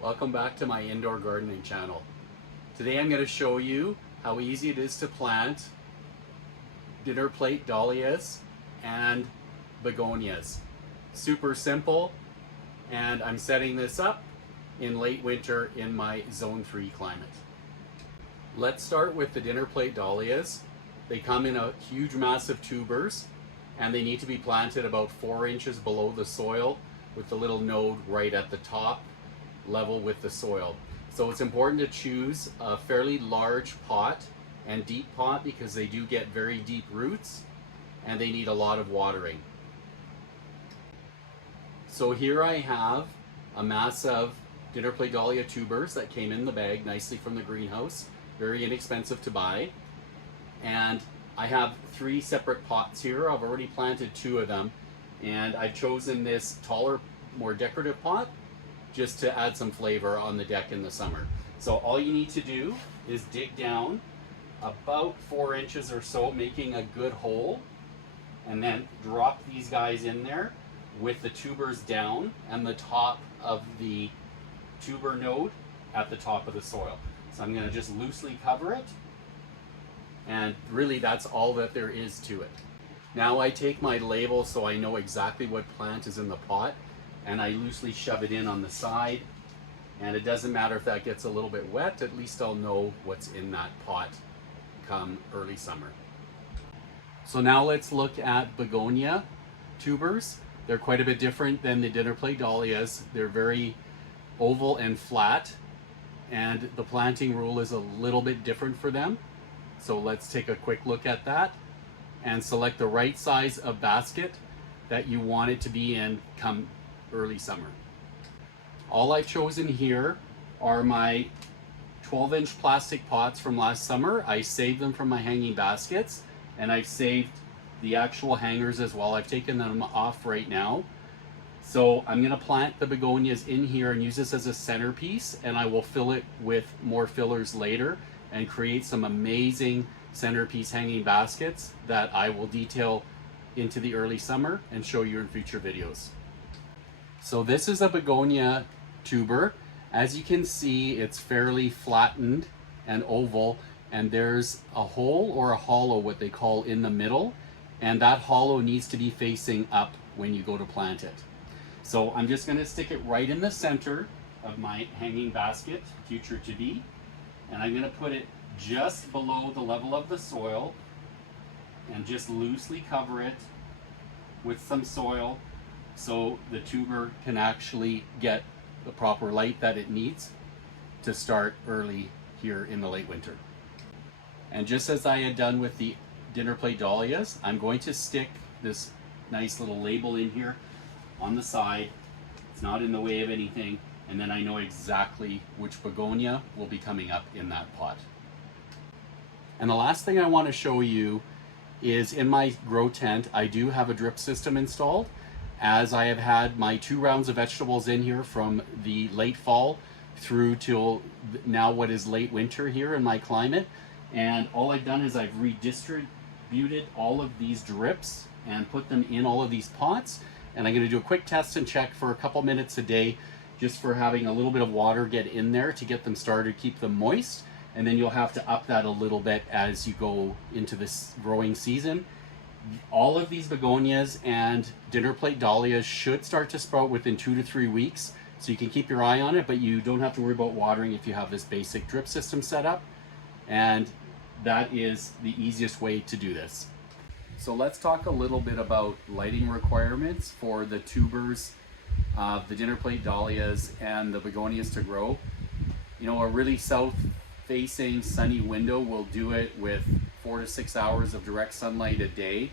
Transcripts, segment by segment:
Welcome back to my indoor gardening channel. Today I'm going to show you how easy it is to plant dinnerplate dahlias and begonias. Super simple, and I'm setting this up in late winter in my zone 3 climate. Let's start with the dinnerplate dahlias. They come in a huge massive tubers and they need to be planted about 4 inches below the soil with the little node right at the top level with the soil. So it's important to choose a fairly large pot and deep pot because they do get very deep roots and they need a lot of watering. So here I have a mass of dinnerplate dahlia tubers that came in the bag nicely from the greenhouse, very inexpensive to buy. And I have 3 separate pots here. I've already planted 2 of them, and I've chosen this taller, more decorative pot just to add some flavor on the deck in the summer. So all you need to do is dig down about 4 inches or so, making a good hole, and then drop these guys in there with the tubers down and the top of the tuber node at the top of the soil. So I'm going to just loosely cover it, and really that's all that there is to it. Now I take my label so I know exactly what plant is in the pot, and I loosely shove it in on the side, and it doesn't matter if that gets a little bit wet, at least I'll know what's in that pot come early summer. So now let's look at begonia tubers. They're quite a bit different than the dinnerplate dahlias. They're very oval and flat, and the planting rule is a little bit different for them. So let's take a quick look at that and select the right size of basket that you want it to be in come early summer. All I've chosen here are my 12-inch plastic pots from last summer. I saved them from my hanging baskets, and I've saved the actual hangers as well. I've taken them off right now. So I'm going to plant the begonias in here and use this as a centerpiece, and I will fill it with more fillers later and create some amazing centerpiece hanging baskets that I will detail into the early summer and show you in future videos. So this is a begonia tuber. As you can see, it's fairly flattened and oval, and there's a hole or a hollow, what they call, in the middle, and that hollow needs to be facing up when you go to plant it. So I'm just going to stick it right in the center of my hanging basket, future to be, and I'm going to put it just below the level of the soil and just loosely cover it with some soil so the tuber can actually get the proper light that it needs to start early here in the late winter. And just as I had done with the dinnerplate dahlias, I'm going to stick this nice little label in here on the side. It's not in the way of anything, and then I know exactly which begonia will be coming up in that pot. And the last thing I want to show you is in my grow tent, I do have a drip system installed, as I have had my 2 rounds of vegetables in here from the late fall through till now what is late winter here in my climate. And all I've done is I've redistributed all of these drips and put them in all of these pots. And I'm going to do a quick test and check for a couple minutes a day just for having a little bit of water get in there to get them started, keep them moist. And then you'll have to up that a little bit as you go into this growing season. All of these begonias and dinnerplate dahlias should start to sprout within 2 to 3 weeks. So you can keep your eye on it, but you don't have to worry about watering if you have this basic drip system set up. And that is the easiest way to do this. So let's talk a little bit about lighting requirements for the tubers of the dinnerplate dahlias and the begonias to grow. You know, a really south-facing sunny window will do it with 4 to 6 hours of direct sunlight a day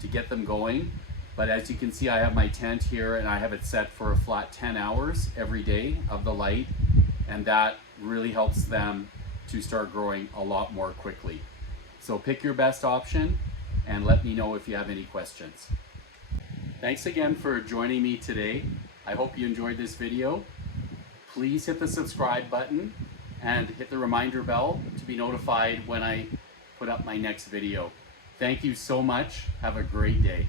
to get them going. But as you can see, I have my tent here and I have it set for a flat 10 hours every day of the light, and that really helps them to start growing a lot more quickly. So pick your best option and let me know if you have any questions. Thanks again for joining me today. I hope you enjoyed this video. Please hit the subscribe button and hit the reminder bell to be notified when I put up my next video. Thank you so much. Have a great day.